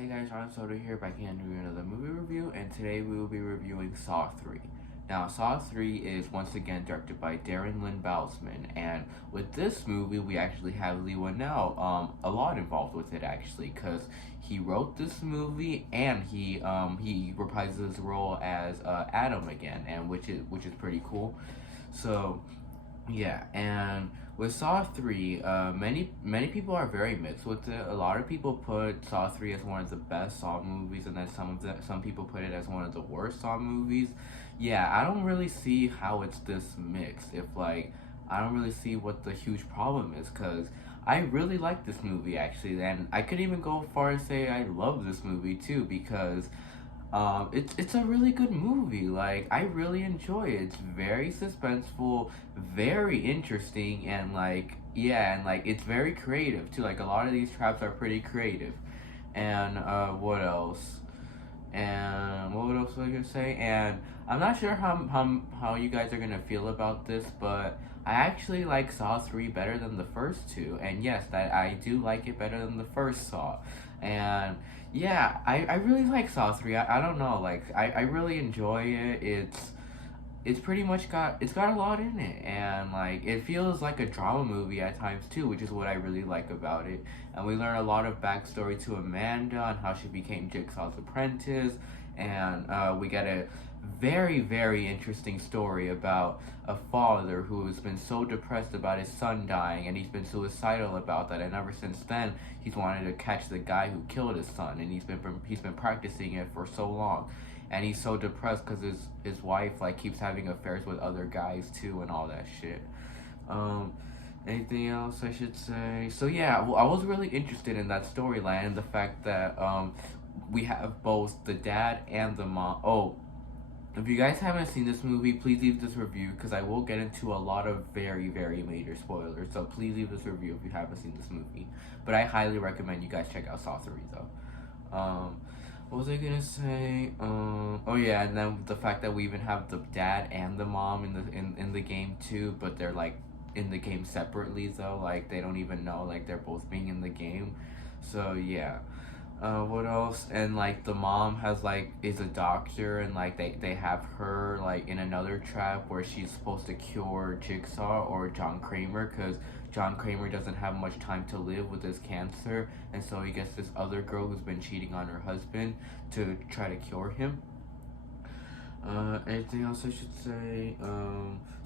Hey guys, I'm Soda here, back again doing another movie review, and today we will be reviewing Saw 3. Now, Saw 3 is once again directed by Darren Lynn Bousman, and with this movie, we actually have Lee Winnell a lot involved with it actually, because he wrote this movie and he reprises his role as Adam again, and which is pretty cool. So yeah, and with Saw 3, many people are very mixed with it. A lot of people put Saw 3 as one of the best Saw movies, and then some people put it as one of the worst Saw movies. Yeah, I don't really see how it's this mixed. If like I don't really see what the huge problem is, cause I really like this movie actually, and I could even go far as say I love this movie too because it's a really good movie. Like I really enjoy it. It's very suspenseful, very interesting, and like yeah, and like it's very creative too. Like a lot of these traps are pretty creative. And what else? And what else was I gonna say? And I'm not sure how you guys are gonna feel about this, but I actually like Saw 3 better than the first two. And yes, that I do like it better than the first Saw. And yeah, I really like Saw 3. I don't know, like I really enjoy it. It's pretty much got a lot in it, and like it feels like a drama movie at times too, which is what I really like about it. And we learn a lot of backstory to Amanda and how she became Jigsaw's apprentice, and we get a very interesting story about a father who has been so depressed about his son dying, and he's been suicidal about that, and ever since then he's wanted to catch the guy who killed his son, and he's been practicing it for so long, and he's so depressed because his wife like keeps having affairs with other guys too and all that shit. Um, Anything else I should say? So yeah, well, I was really interested in that storyline and the fact that we have both the dad and the mom. Oh, if you guys haven't seen this movie, please leave this review because I will get into a lot of very major spoilers. So please leave this review if you haven't seen this movie. But I highly recommend you guys check out Saw 3 though. What was I gonna say? Oh yeah, and then the fact that we even have the dad and the mom in the game too, but they're like in the game separately though. Like they don't even know like they're both being in the game. So yeah. What else? And like the mom has like is a doctor, and like they have her like in another trap where she's supposed to cure Jigsaw or John Kramer, because John Kramer doesn't have much time to live with his cancer, and so he gets this other girl who's been cheating on her husband to try to cure him. Anything else I should say?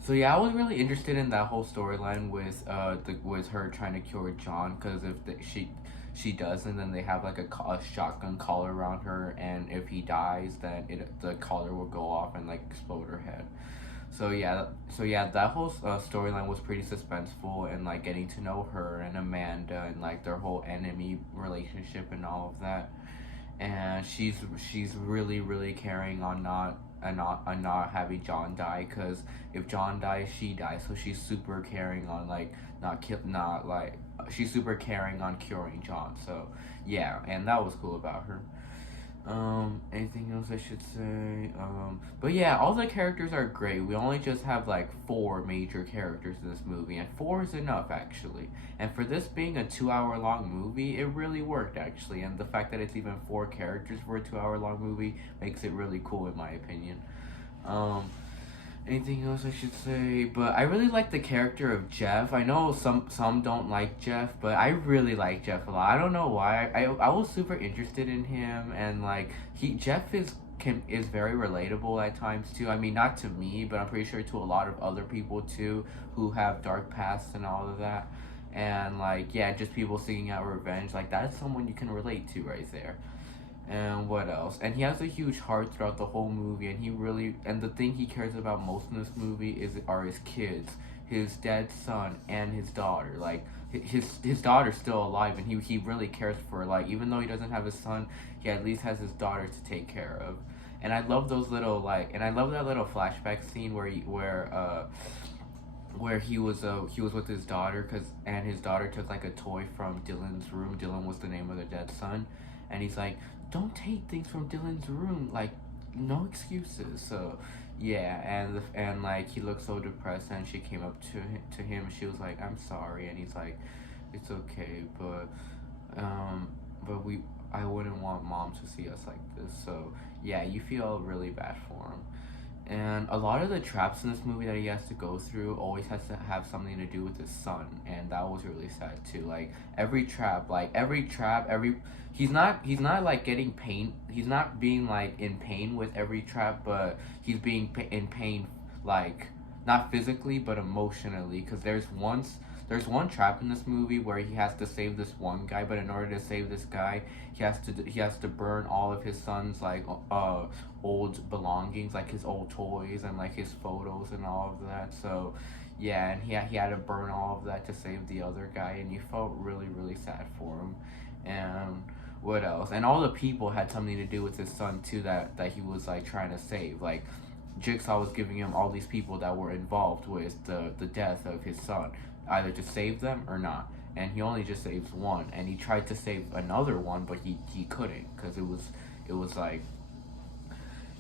So yeah, I was really interested in that whole storyline with her trying to cure John, because she doesn't, then they have like a shotgun collar around her, and if he dies, then the collar will go off and like explode her head. So yeah, that whole storyline was pretty suspenseful, and like getting to know her and Amanda and like their whole enemy relationship and all of that. And she's really carrying on not having John die, because if John dies, she dies. So she's super carrying on like not like she's super carrying on curing John. So yeah, and that was cool about her. Anything else I should say? But yeah, all the characters are great. We only just have like four major characters in this movie, and four is enough actually. And for this being a 2 hour long movie, it really worked actually. And the fact that it's even four characters for a 2 hour long movie makes it really cool in my opinion. Um, Anything else I should say? But I really like the character of Jeff. I know some don't like Jeff, but I really like Jeff a lot. I don't know why. I was super interested in him, and like Jeff is very relatable at times too. I mean, not to me, but I'm pretty sure to a lot of other people too who have dark pasts and all of that. And like yeah, just people seeking out revenge. Like that's someone you can relate to right there. And what else? And he has a huge heart throughout the whole movie, and the thing he cares about most in this movie are his kids, his dead son and his daughter. Like his daughter's still alive, and he really cares for her. Like even though he doesn't have his son, he at least has his daughter to take care of. And I love those little and I love that little flashback scene where he was with his daughter, and his daughter took like a toy from Dylan's room. Dylan was the name of their dead son, and he's like, "Don't take things from Dylan's room, like no excuses." So yeah, and like he looked so depressed, and she came up to him. She was like, "I'm sorry," and he's like, "It's okay, but we I wouldn't want want mom to see us like this. So yeah, you feel really bad for him. And a lot of the traps in this movie that he has to go through always has to have something to do with his son, and that was really sad too. Like every trap, he's not like getting pain. He's not being like in pain with every trap, but he's being in pain, like not physically but emotionally. Because there's one trap in this movie where he has to save this one guy, but in order to save this guy, he has to burn all of his son's like old belongings, like his old toys and like his photos and all of that. So yeah, and he had to burn all of that to save the other guy, and you felt really really sad for him. And what else? And all the people had something to do with his son too, that he was like trying to save. Like Jigsaw was giving him all these people that were involved with the death of his son, either to save them or not. And he only just saves one, and he tried to save another one, but he couldn't, because it was like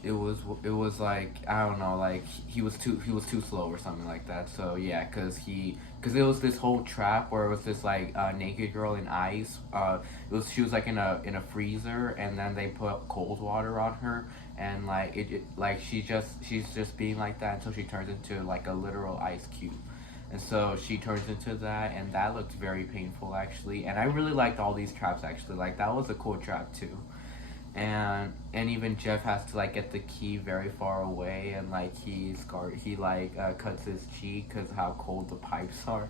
it was like, I don't know, like he was too slow or something like that. So yeah, because it was this whole trap where it was this like naked girl in ice. She was like in a freezer, and then they put cold water on her, and like like she's just being like that until she turns into like a literal ice cube. And so she turns into that, and that looked very painful actually. And I really liked all these traps actually. Like that was a cool trap too. And even Jeff has to like get the key very far away, and like he like cuts his cheek because how cold the pipes are.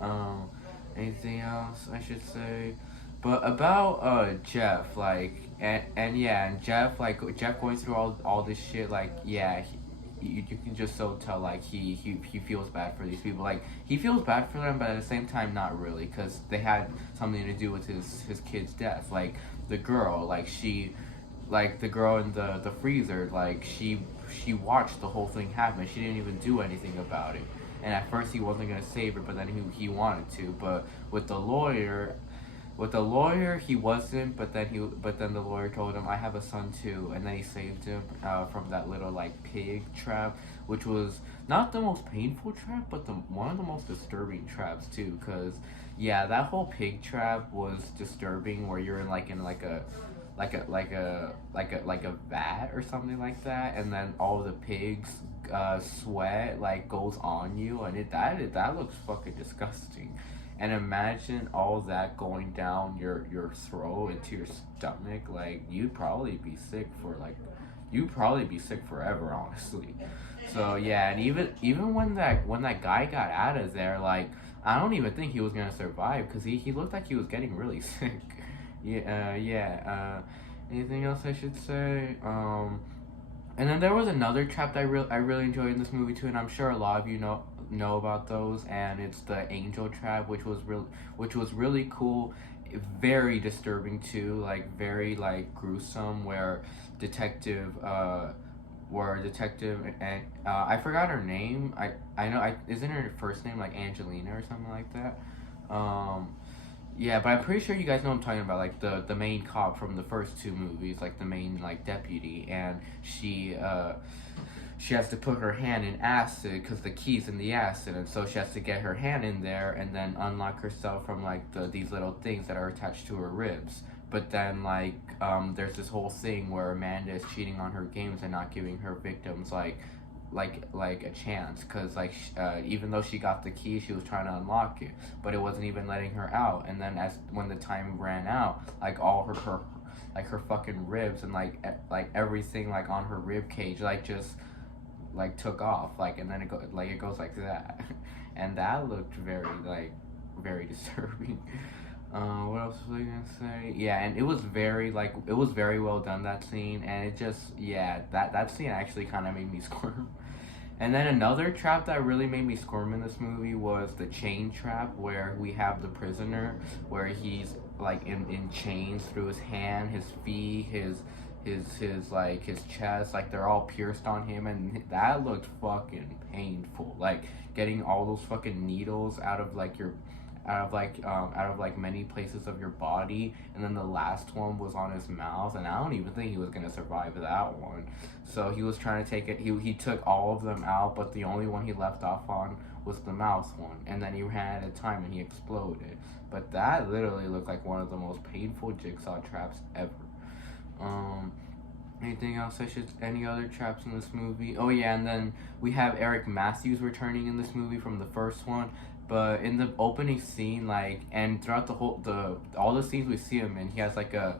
Um, Anything else I should say? But about Jeff, like, and yeah, and Jeff going through all this shit, like yeah, you can just so tell like he feels bad for these people. Like he feels bad for them, but at the same time not really, because they had something to do with his kid's death. Like the girl, like the girl in the freezer, like she watched the whole thing happen. She didn't even do anything about it. And at first he wasn't gonna save her, but then he wanted to. But with the lawyer he wasn't. But then the lawyer told him, I have a son too, and then he saved him from that little like pig trap, which was not the most painful trap, but one of the most disturbing traps too. Cause yeah, that whole pig trap was disturbing, where you're in like a vat or something like that, and then all the pigs sweat like goes on you, and that looks fucking disgusting. And imagine all that going down your throat into your stomach. Like you'd probably be sick forever, honestly. So yeah, and even when that guy got out of there, like I don't even think he was gonna survive, because he looked like he was getting really sick. Yeah. Anything else I should say? And then there was another trap that I really enjoyed in this movie too, and I'm sure a lot of you know about those. And it's the angel trap, which was really cool, very disturbing too, like very like gruesome. Where detective and I forgot her name. I know, isn't her first name like Angelina or something like that. Um, yeah, but I'm pretty sure you guys know what I'm talking about, like the main cop from the first two movies, like the main like deputy, and she has to put her hand in acid because the key's in the acid, and so she has to get her hand in there and then unlock herself from like these little things that are attached to her ribs. But then there's this whole thing where Amanda is cheating on her games and not giving her victims like a chance, because even though she got the key, she was trying to unlock it, but it wasn't even letting her out. And then when the time ran out, like all her like her fucking ribs and like everything like on her rib cage like just like took off, like, and then it goes like that. And that looked very disturbing. What else was I gonna say? Yeah, and it was very well done, that scene, and it just, yeah, that scene actually kind of made me squirm. And then another trap that really made me squirm in this movie was the chain trap, where we have the prisoner, where he's like in chains through his hand, his feet, his chest, like they're all pierced on him, and that looked fucking painful. Like getting all those fucking needles out of many places of your body, and then the last one was on his mouth, and I don't even think he was gonna survive that one. So he was trying to take it. He took all of them out, but the only one he left off on was the mouth one, and then he ran out of time and he exploded. But that literally looked like one of the most painful Jigsaw traps ever. Um, Anything else any other traps in this movie? Oh yeah, and then we have Eric Matthews returning in this movie from the first one. But in the opening scene, like, and throughout all the scenes we see him in, he has like a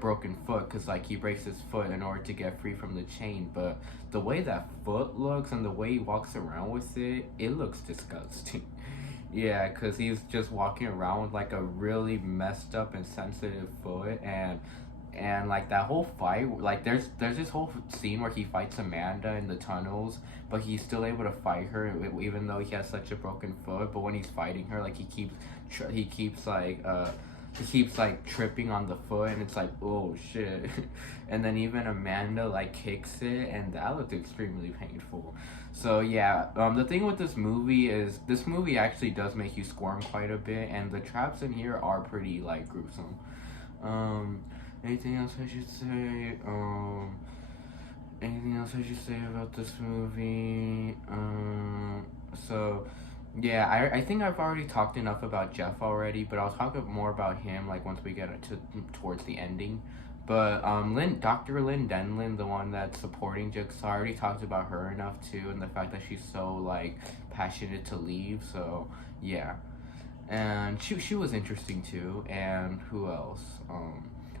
broken foot, cause like he breaks his foot in order to get free from the chain. But the way that foot looks and the way he walks around with it, it looks disgusting. Yeah, cause he's just walking around with like a really messed up and sensitive foot, and like that whole fight, like there's this whole scene where he fights Amanda in the tunnels, but he's still able to fight her even though he has such a broken foot. But when he's fighting her, like he keeps like tripping on the foot, and it's like, oh shit. And then even Amanda like kicks it, and that looked extremely painful. So yeah, the thing with this movie is this movie actually does make you squirm quite a bit, and the traps in here are pretty like gruesome. um Anything else I should say? Anything else I should say about this movie? So, yeah, I think I've already talked enough about Jeff already, but I'll talk more about him like once we get to towards the ending. But Dr. Lynn Denlin, the one that's supporting Jigsaw, I already talked about her enough too, and the fact that she's so like passionate to leave. So yeah, and she was interesting too. And who else?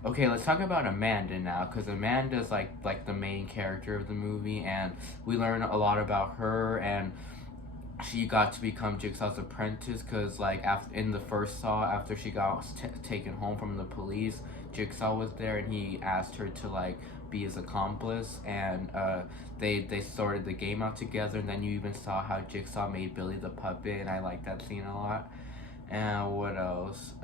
Okay, let's talk about Amanda now, because Amanda's like the main character of the movie, and we learn a lot about her, and she got to become Jigsaw's apprentice, because like after in the first Saw, after she got taken home from the police, Jigsaw was there, and he asked her to like be his accomplice, and they sorted the game out together, and then you even saw how Jigsaw made Billy the puppet, and I like that scene a lot. And what else?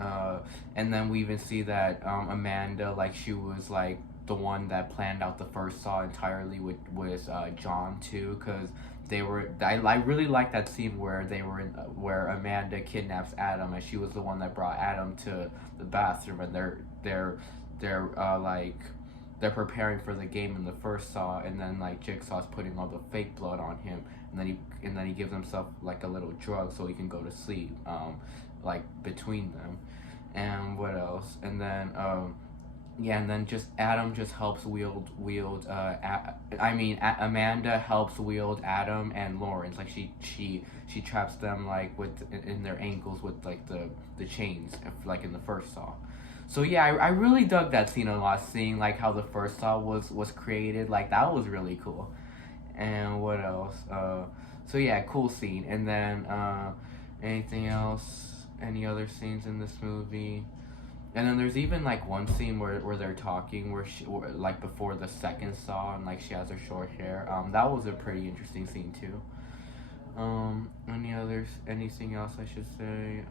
And then we even see that Amanda, like, she was like the one that planned out the first Saw entirely with John too, because they were. I really like that scene where they were where Amanda kidnaps Adam, and she was the one that brought Adam to the bathroom, and they're they're preparing for the game in the first Saw, and then like Jigsaw's putting all the fake blood on him, and then he gives himself like a little drug so he can go to sleep. Like between them, and what else? And then yeah, and then just Adam just helps wield Amanda helps wield Adam and Lawrence, like she traps them like with in their ankles with like the chains, like in the first Saw. So yeah, I really dug that scene a lot, seeing like how the first Saw was created. Like that was really cool. And what else? So yeah, cool scene. And then anything else? Any other scenes in this movie? And then there's even like one scene where they're talking where like before the second Saw, and like she has her short hair. That was a pretty interesting scene too. Anything else I should say?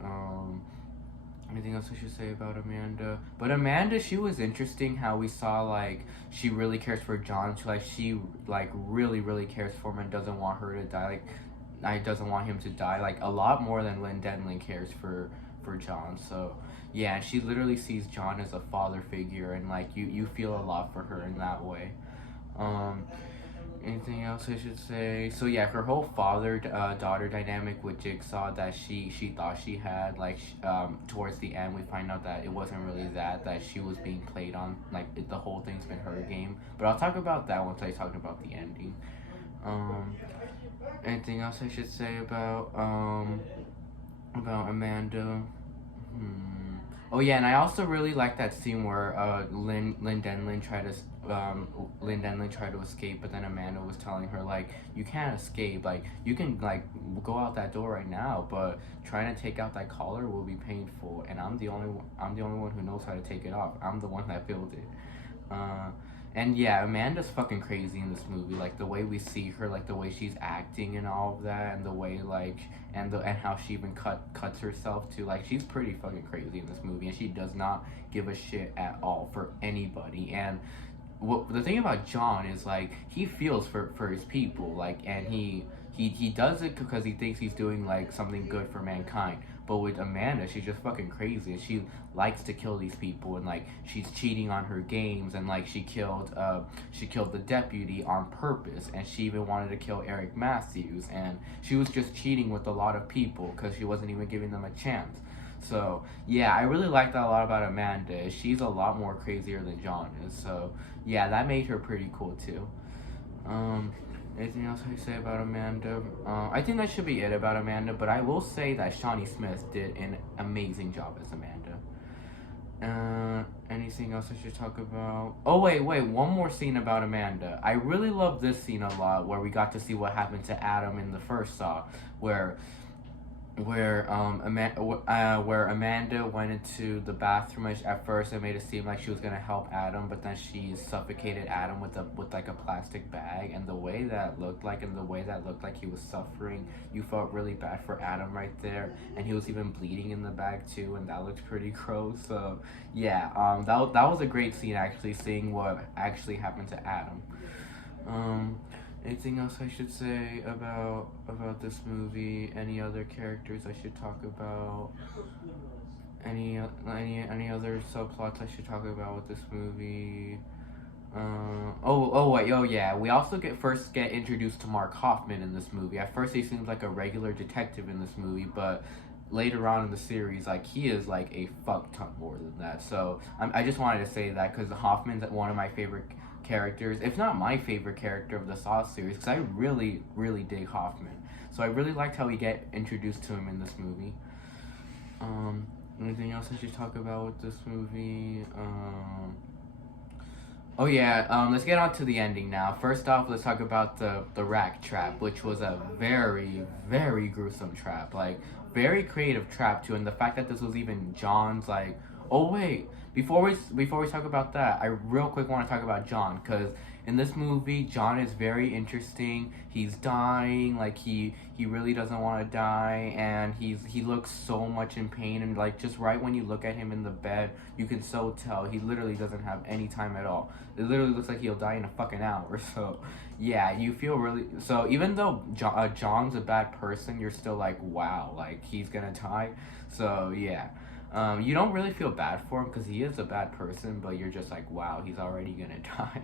Anything else I should say about Amanda? But Amanda, she was interesting. How we saw like she really cares for John. She like really cares for him and doesn't want her to die. Like I doesn't want him to die, like a lot more than Lynn Denlin cares for John. So yeah, she literally sees John as a father figure, and like you feel a lot for her in that way. Um, Anything else I should say? So yeah, her whole father daughter dynamic with Jigsaw that she thought she had, like towards the end we find out that it wasn't really that she was being played on, like the whole thing's been her game. But I'll talk about that once I talk about the ending. Anything else I should say about Amanda? Oh yeah, and I also really like that scene where Lynn Denlin tried to escape, but then Amanda was telling her like you can't escape, like you can like go out that door right now, but trying to take out that collar will be painful, and I'm the only one who knows how to take it off. I'm the one that built it. And yeah, Amanda's fucking crazy in this movie. Like the way we see her, like the way she's acting and all of that, and the way like and how she even cuts herself too. Like she's pretty fucking crazy in this movie, and she does not give a shit at all for anybody. And the thing about John is like he feels for his people, like, and he does it because he thinks he's doing like something good for mankind. But with Amanda, she's just fucking crazy, and she likes to kill these people, and like she's cheating on her games, and like she killed the deputy on purpose, and she even wanted to kill Eric Matthews, and she was just cheating with a lot of people because she wasn't even giving them a chance. So yeah, I really like that a lot about Amanda. She's a lot more crazier than John is. So yeah, that made her pretty cool too. Um, Anything else I say about Amanda? I think that should be it about Amanda. But I will say that Shawnee Smith did an amazing job as Amanda. Anything else I should talk about? Oh wait, one more scene about Amanda. I really love this scene a lot, where we got to see what happened to Adam in the first Saw, where where Amanda went into the bathroom at first and made it seem like she was gonna help Adam, but then she suffocated Adam with like a plastic bag, and the way that looked like he was suffering, you felt really bad for Adam right there, and he was even bleeding in the bag too, and that looked pretty gross. So yeah, that was a great scene, actually seeing what actually happened to Adam. Um, Anything else I should say about this movie? Any other characters I should talk about? Any other subplots I should talk about with this movie? Oh yeah. We also get introduced to Mark Hoffman in this movie. At first, he seems like a regular detective in this movie, but later on in the series, like he is like a fuck ton more than that. So I just wanted to say that because Hoffman's one of my favorite characters, if not my favorite character of the Saw series, because I really dig Hoffman. So I really liked how we get introduced to him in this movie. Anything else I should talk about with this movie? Oh yeah, let's get on to the ending now. First off, let's talk about the rack trap, which was a very gruesome trap. Like, very creative trap too, and the fact that this was even John's, like, oh wait, before we talk about that, I real quick want to talk about John, because in this movie, John is very interesting. He's dying, like he really doesn't want to die, and he looks so much in pain, and like just right when you look at him in the bed, you can so tell he literally doesn't have any time at all. It literally looks like he'll die in a fucking hour. So yeah, you feel really, so even though John's a bad person, you're still like, wow, like he's gonna die. So yeah. You don't really feel bad for him because he is a bad person, but you're just like, wow, he's already gonna die.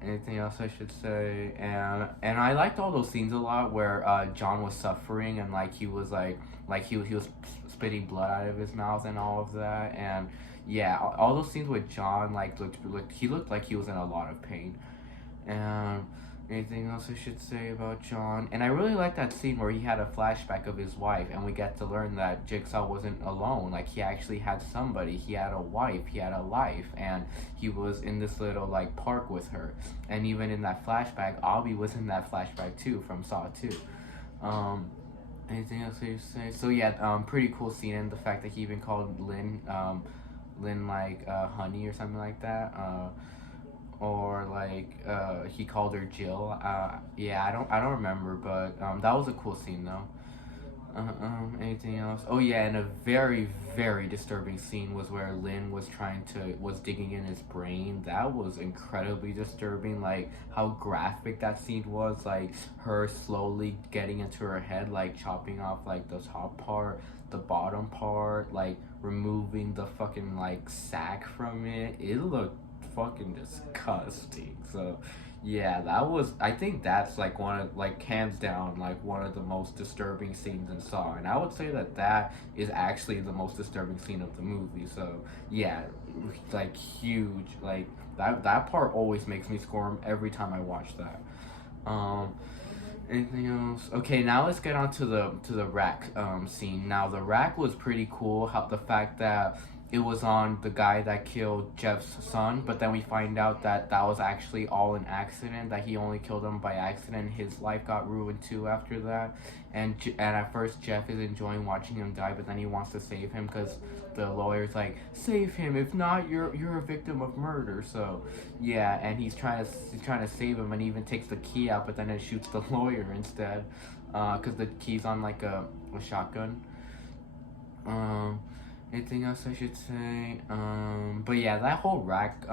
Anything else I should say? And I liked all those scenes a lot where John was suffering, and like he was he was spitting blood out of his mouth and all of that. And yeah, all those scenes with John he looked like he was in a lot of pain. And anything else I should say about John? And I really like that scene where he had a flashback of his wife, and we get to learn that Jigsaw wasn't alone. Like, he actually had somebody. He had a wife. He had a life, and he was in this little like park with her. And even in that flashback, Abby was in that flashback too from Saw 2. Anything else I should say? So yeah, pretty cool scene, and the fact that he even called Lynn like honey or something like that. Or like he called her Jill. Yeah, I don't remember, but that was a cool scene though. Anything else? Oh yeah, and a very disturbing scene was where Lynn was digging in his brain. That was incredibly disturbing. Like how graphic that scene was. Like her slowly getting into her head, like chopping off like the top part, the bottom part, like removing the fucking like sack from it. It looked fucking disgusting. So yeah, I think that's like hands down like one of the most disturbing scenes in Saw, and I would say that is actually the most disturbing scene of the movie. So yeah, like huge, like that part always makes me squirm every time I watch that. Anything else? Okay, now let's get on to the rack scene. Now the rack was pretty cool. How the fact that it was on the guy that killed Jeff's son, but then we find out that was actually all an accident, that he only killed him by accident. His life got ruined too after that, and at first Jeff is enjoying watching him die, but then he wants to save him because the lawyer's like, save him, if not you're a victim of murder. So yeah, and he's trying to save him, and he even takes the key out, but then it shoots the lawyer instead, because the key's on like a shotgun. Anything else I should say? But yeah, that whole rack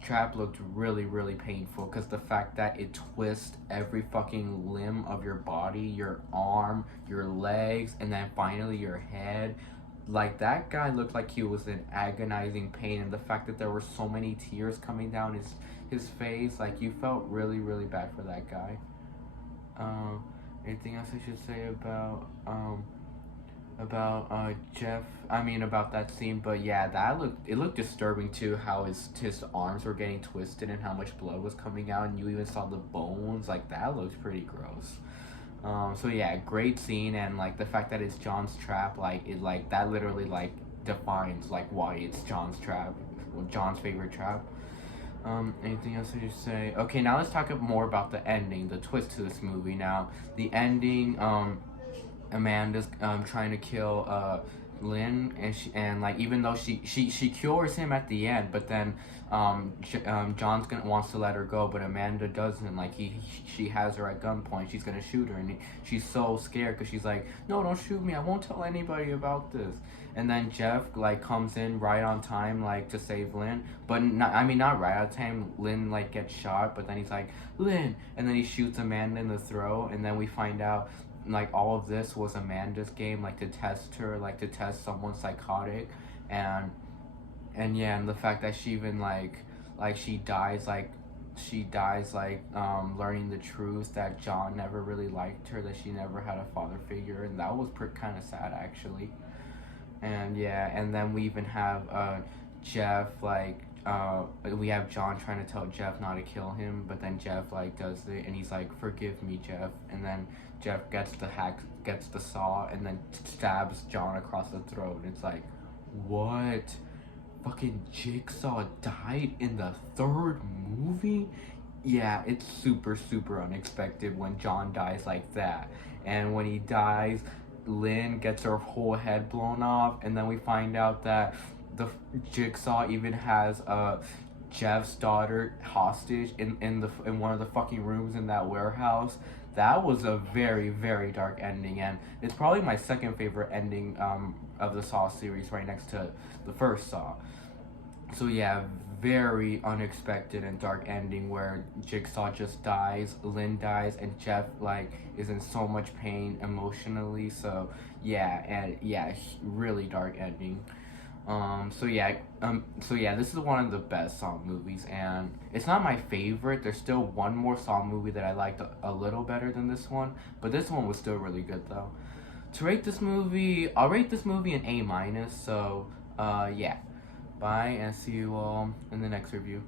trap looked really painful, because the fact that it twists every fucking limb of your body, your arm, your legs, and then finally your head. Like, that guy looked like he was in agonizing pain, and the fact that there were so many tears coming down his face, like, you felt really bad for that guy. Anything else I should say about Jeff. I mean about that scene, but yeah, it looked disturbing too. How his arms were getting twisted and how much blood was coming out, and you even saw the bones. Like that looked pretty gross. So yeah, great scene, and like the fact that it's John's trap, like it like that literally like defines like why it's John's trap, John's favorite trap. Anything else I should say? Okay, now let's talk more about the ending, the twist to this movie. Now, the ending, Amanda's trying to kill Lynn, and like even though she cures him at the end, but then John's gonna wants to let her go, but Amanda doesn't. Like she has her at gunpoint. She's gonna shoot her, and she's so scared because she's like, no, don't shoot me. I won't tell anybody about this. And then Jeff like comes in right on time, like to save Lynn, but not right on time. Lynn like gets shot, but then he's like Lynn, and then he shoots Amanda in the throat, and then we find out like all of this was Amanda's game, like to test her, like to test someone psychotic, and yeah, and the fact that she even like she dies learning the truth that John never really liked her, that she never had a father figure, and that was kind of sad actually. And yeah, and then we even have Jeff we have John trying to tell Jeff not to kill him, but then Jeff like does it, and he's like, "Forgive me, Jeff." And then Jeff gets the saw, and then stabs John across the throat. And it's like, what? Fucking Jigsaw died in the third movie? Yeah, it's super unexpected when John dies like that. And when he dies, Lynn gets her whole head blown off, and then we find out that the Jigsaw even has Jeff's daughter hostage in one of the fucking rooms in that warehouse. That was a very dark ending, and it's probably my second favorite ending of the Saw series, right next to the first Saw. So yeah, very unexpected and dark ending where Jigsaw just dies, Lynn dies, and Jeff like is in so much pain emotionally. So yeah, and yeah, really dark ending. So yeah, this is one of the best Saw movies, and it's not my favorite. There's still one more Saw movie that I liked a little better than this one, but this one was still really good though. To rate this movie, I'll rate this movie an A minus. So yeah, bye, and see you all in the next review.